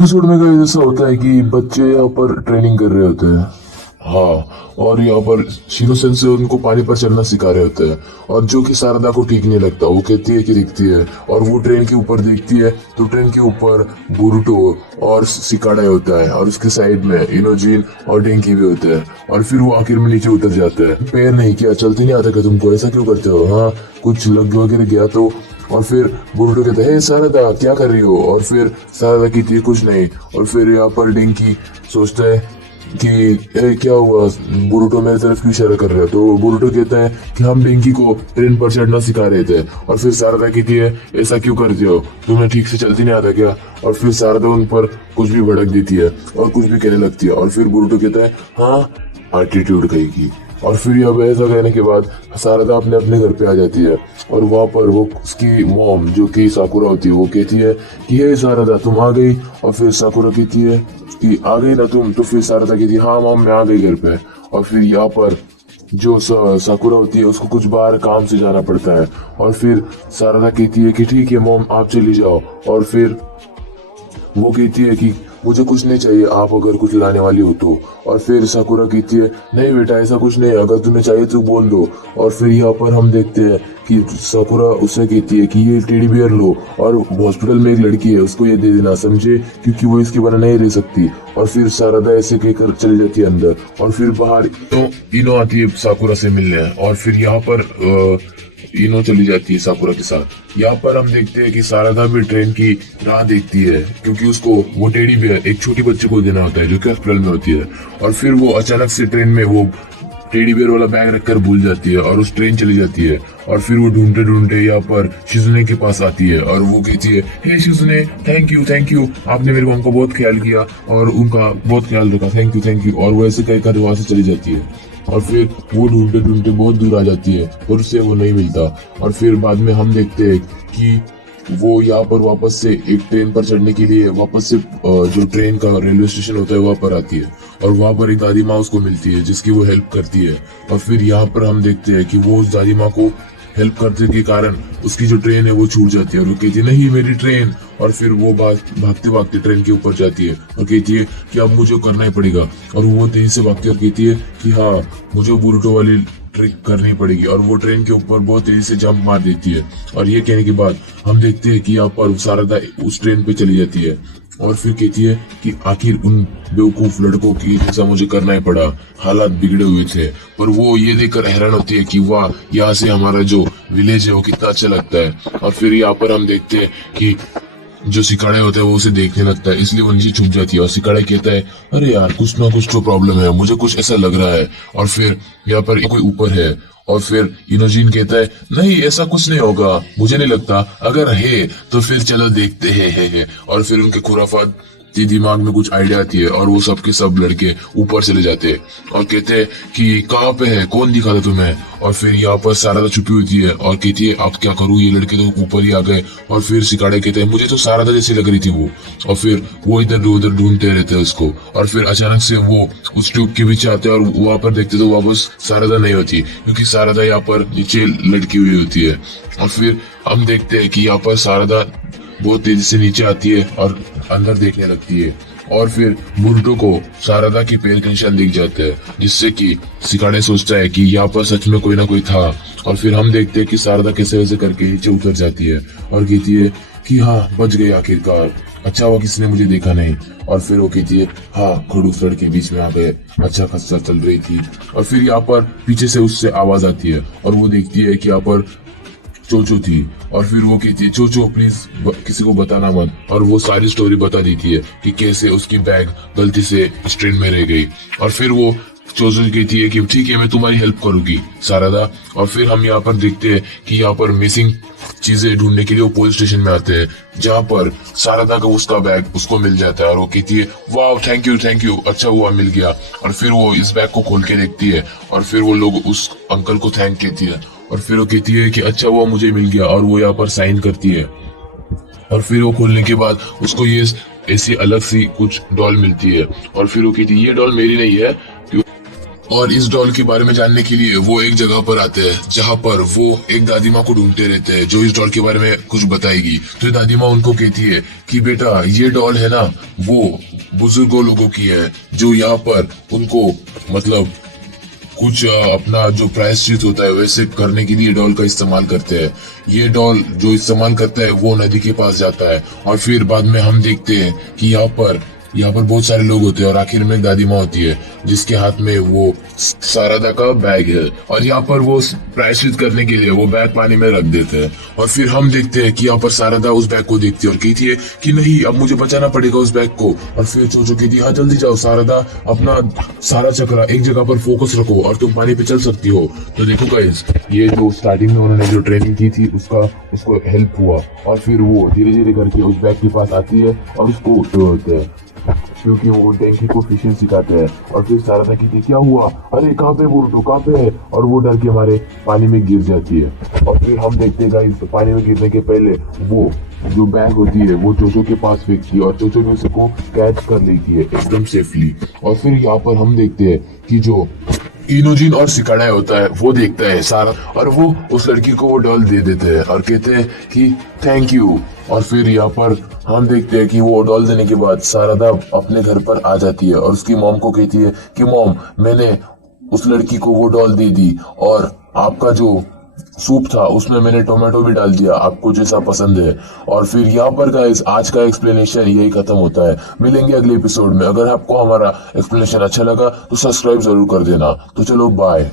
Episode में guys ऐसा होता है कि बच्चे यहाँ पर ट्रेनिंग कर रहे होते हैं। हाँ, और यहाँ पर शिनोसेन से उनको पानी पर चलना सिखा रहे होते हैं। और जो कि शारदा को ठीक नहीं लगता, वो कहती है कि दिखती है। और वो ट्रेन के ऊपर देखती है तो ट्रेन के ऊपर बुरुटो और सिकाडा होता है और उसके साइड में इनोजिन और डेंकी भी होते हैं। और फिर वो आखिर में नीचे उतर जाते हैं। पैर नहीं, क्या चलते नहीं आता क्या तुमको, ऐसा क्यों करते हो? हाँ, कुछ लग वगैरह गया तो? और फिर बुरुटो कहता है, शारदा क्या कर रही हो? और फिर शारदा कहती है कुछ नहीं। और फिर यहाँ पर डिंकी सोचता है कि क्या हुआ, बुरुटो मेरी तरफ क्यों इशारा कर रहा है? तो बुरुटो कहता है कि हम डिंकी को ट्रेन पर चढ़ना सिखा रहे थे। और फिर शारदा कहती है, ऐसा क्यों करते हो, तुम्हें ठीक से चलती नहीं आता क्या? और फिर शारदा उन पर कुछ भी भड़क देती है और कुछ भी कहने लगती है। और फिर बुरुटो कहता है, हाँ एटीट्यूड कहेगी। और फिर अब ऐसा कहने के बाद शारदा अपने अपने घर पे आ जाती है। और वहाँ पर वो उसकी मॉम जो कि साकुरा होती है, वो कहती है कि हे शारदा तुम आ गई। और फिर साकुरा कहती है कि आ गई ना तुम? तो फिर शारदा कहती है, हाँ मॉम मैं आ गई घर पे। और फिर यहाँ पर जो साकुरा होती है उसको कुछ बाहर काम से जाना पड़ता है। और फिर शारदा कहती है कि ठीक है मॉम आप चली जाओ। और फिर वो कहती है कि मुझे कुछ नहीं चाहिए, आप अगर कुछ लाने वाली हो तो। और फिर साकुरा कहती है, नहीं बेटा ऐसा कुछ नहीं, अगर तुम्हें चाहिए तो बोल दो। और फिर यहाँ पर हम देखते हैं कि साकुरा उससे कहती है कि ये टेडी बियर लो और हॉस्पिटल में एक लड़की है उसको ये दे देना, समझे, क्योंकि वो इसके बिना नहीं रह सकती। और फिर शारदा ऐसे कहकर चली जाती है अंदर। और फिर बाहर तो इनो आती है साकुरा से मिलने। और फिर यहाँ पर इनो चली जाती है साकुरा के साथ। यहाँ पर हम देखते हैं कि शारदा भी ट्रेन की राह देखती है, क्योंकि उसको वो टेडी बियर एक छोटी बच्चे को देना होता है जो कि हॉस्पिटल में होती है। और फिर वो अचानक से ट्रेन में वो टेडी बियर वाला बैग रखकर भूल जाती है और उस ट्रेन चली जाती है। और फिर वो ढूंढते ढूंढते यहाँ पर शिजुने के पास आती है और वो कहती है, हे शिजुने थैंक यू, आपने मेरे को बहुत ख्याल किया और उनका बहुत ख्याल रखा, थैंक यू। और वो ऐसे कहकर वहां से चली जाती है। और फिर वो ढूंढते ढूंढते बहुत दूर आ जाती है और उससे वो नहीं मिलता। और फिर बाद में हम देखते हैं कि वो यहाँ पर वापस से एक ट्रेन पर चढ़ने के लिए वापस से जो ट्रेन का रेलवे स्टेशन होता है वहां पर आती है। और वहां पर एक दादी माँ उसको मिलती है जिसकी वो हेल्प करती है। और फिर यहाँ पर हम देखते हैं कि वो उस दादी माँ को हेल्प करने के कारण उसकी जो ट्रेन है वो छूट जाती है और वो कहती है, नहीं मेरी ट्रेन। और फिर वो भागते भागते ट्रेन के ऊपर जाती है और कहती है कि अब मुझे करना ही पड़ेगा। और वो तेजी से भागती है और कहती है कि हाँ मुझे बुरुटो वाली ट्रिक करनी पड़ेगी। और वो ट्रेन के ऊपर बहुत तेजी से जंप मार देती है। और ये कहने के बाद हम देखते हैं कि यहाँ पर शारदा उस ट्रेन पे चली जाती है। और फिर कहती है कि आखिर उन बेवकूफ लड़कों की जैसा मुझे करना ही पड़ा, हालात बिगड़े हुए थे। पर वो ये देखकर हैरान होती है कि वाह, यहाँ से हमारा जो विलेज है वो कितना अच्छा लगता है। और फिर यहाँ पर हम देखते हैं कि जो सिकाड़े होता है वो उसे देखने लगता है, इसलिए वो नीचे छुप जाती है। और सिकाड़ा कहता है, अरे यार कुछ ना कुछ तो प्रॉब्लम है, मुझे कुछ ऐसा लग रहा है। और फिर यहाँ पर कोई ऊपर है। और फिर इनोजिन कहता है, नहीं ऐसा कुछ नहीं होगा, मुझे नहीं लगता, अगर है तो फिर चलो देखते हैं। और फिर उनके खुराफात की दिमाग में कुछ आइडिया आती है और वो सबके सब लड़के ऊपर चले जाते हैं और कहते हैं कि कहाँ पे है, कौन दिखा था तुम्हें? और फिर यहाँ पर शारदा छुपी होती है और कहती है अब क्या करूँ, ये लड़के तो ऊपर ही आ गए। और फिर सिकाड़े कहते हैं, मुझे तो शारदा जैसी लग रही थी वो। और फिर वो इधर उधर ढूंढते रहते हैं उसको। और फिर अचानक से वो उस ट्यूब के पीछे आते हैं और वहां पर देखते तो वापस शारदा नहीं होती, क्योंकि शारदा यहाँ पर नीचे लटकी हुई होती है। और फिर हम देखते हैं कि यहाँ पर शारदा बहुत तेजी से नीचे आती है और अंदर देखने लगती है। और फिर बुरुटो को शारदा के पैर के निशान दिख जाते हैं, जिससे कि सिकाड़े सोचता है कि यहाँ पर सच में कोई ना कोई था। और फिर हम देखते हैं कि शारदा कैसे वैसे करके नीचे उतर जाती है और कहती है कि हाँ बच गई आखिरकार, अच्छा हुआ किसी ने मुझे देखा नहीं। और फिर वो कहती है, हाँ खड़ूस सड़क के बीच में आ गए, अच्छा खासा चल रही थी। और फिर यहाँ पर पीछे से उससे आवाज आती है और वो देखती है कि यहाँ पर चोचो थी। और फिर वो कहती है, चोचो प्लीज किसी को बताना मत। और वो सारी स्टोरी बता देती है कि कैसे उसकी बैग गलती से इस ट्रेन में रह गई। और फिर वो चोचो कहती है कि ठीक है मैं तुम्हारी हेल्प करूंगी शारदा। और फिर हम यहाँ पर देखते हैं कि यहाँ पर मिसिंग चीजें ढूंढने के लिए वो पुलिस स्टेशन में आते हैं, जहाँ पर शारदा का उसका बैग उसको मिल जाता है। और वो कहती है, वाह थैंक यू, अच्छा हुआ मिल गया। और फिर वो इस बैग को खोल के देखती है और फिर वो लोग उस अंकल को थैंक कहती है। और फिर वो कहती है कि अच्छा हुआ मुझे मिल गया। और वो यहाँ पर साइन करती है। और फिर वो खोलने के बाद उसको ये ऐसी अलग सी कुछ डॉल मिलती है। और फिर वो कहती है, ये डॉल मेरी नहीं है, और इस डॉल के बारे में जानने के लिए वो एक जगह पर आते हैं जहाँ पर वो एक दादी माँ को ढूंढते रहते हैं जो इस डॉल के बारे में कुछ बताएगी। तो ये दादी माँ उनको कहती है कि बेटा ये डॉल है ना, वो बुजुर्गों लोगों की है जो यहाँ पर उनको मतलब कुछ अपना जो प्रायश्चित होता है वैसे करने के लिए डॉल का इस्तेमाल करते हैं। ये डॉल जो इस्तेमाल करता है वो नदी के पास जाता है और फिर बाद में हम देखते हैं कि यहाँ पर बहुत सारे लोग होते हैं और आखिर में एक दादी माँ होती है जिसके हाथ में वो सारदा का बैग है और यहाँ पर वो प्रायश्चित करने के लिए वो बैग पानी में रख देते हैं। और फिर हम देखते हैं कि यहाँ पर सारदा उस बैग को देखती है और कहती है कि नहीं, अब मुझे बचाना पड़ेगा उस बैग को। और फिर चोचो कहती है हाँ जल्दी जाओ सारदा, अपना सारा चक्रा एक जगह पर फोकस रखो और तुम पानी पे चल सकती हो। तो देखो गाइस, ये जो स्टार्टिंग में उन्होंने जो ट्रेनिंग की थी उसको हेल्प हुआ और फिर वो धीरे धीरे करके उस बैग के पास आती है और उसको उठते होते हैं क्योंकि वो टैंकी को फिशिंग सिखाते हैं। और फिर सारदा कहती क्या हुआ, अरे कहाँ पे बोरुटो, कहाँ पे है, और वो डर के मारे पानी में गिर जाती है। और फिर हम देखते हैं गाइस पानी में गिरने के पहले वो जो बैग होती है वो चोचो के पास फेंकती है और चोचो भी उसको कैच कर लेती है एकदम सेफली। और फिर यहाँ पर हम देखते हैं कि जो इनोजिन और सिकाडा होता है वो देखता है सारा और वो उस लड़की को वो डॉल दे देते हैं और कहते हैं कि थैंक यू। और फिर यहाँ पर हम देखते हैं कि वो डॉल देने के बाद सारदा अपने घर पर आ जाती है और उसकी मॉम को कहती है कि मॉम, मैंने उस लड़की को वो डॉल दे दी और आपका जो सूप था उसमें मैंने टोमेटो भी डाल दिया, आपको जैसा पसंद है। और फिर यहाँ पर गाइस आज का एक्सप्लेनेशन यही खत्म होता है। मिलेंगे अगले एपिसोड में। अगर आपको हमारा एक्सप्लेनेशन अच्छा लगा तो सब्सक्राइब जरूर कर देना। तो चलो बाय।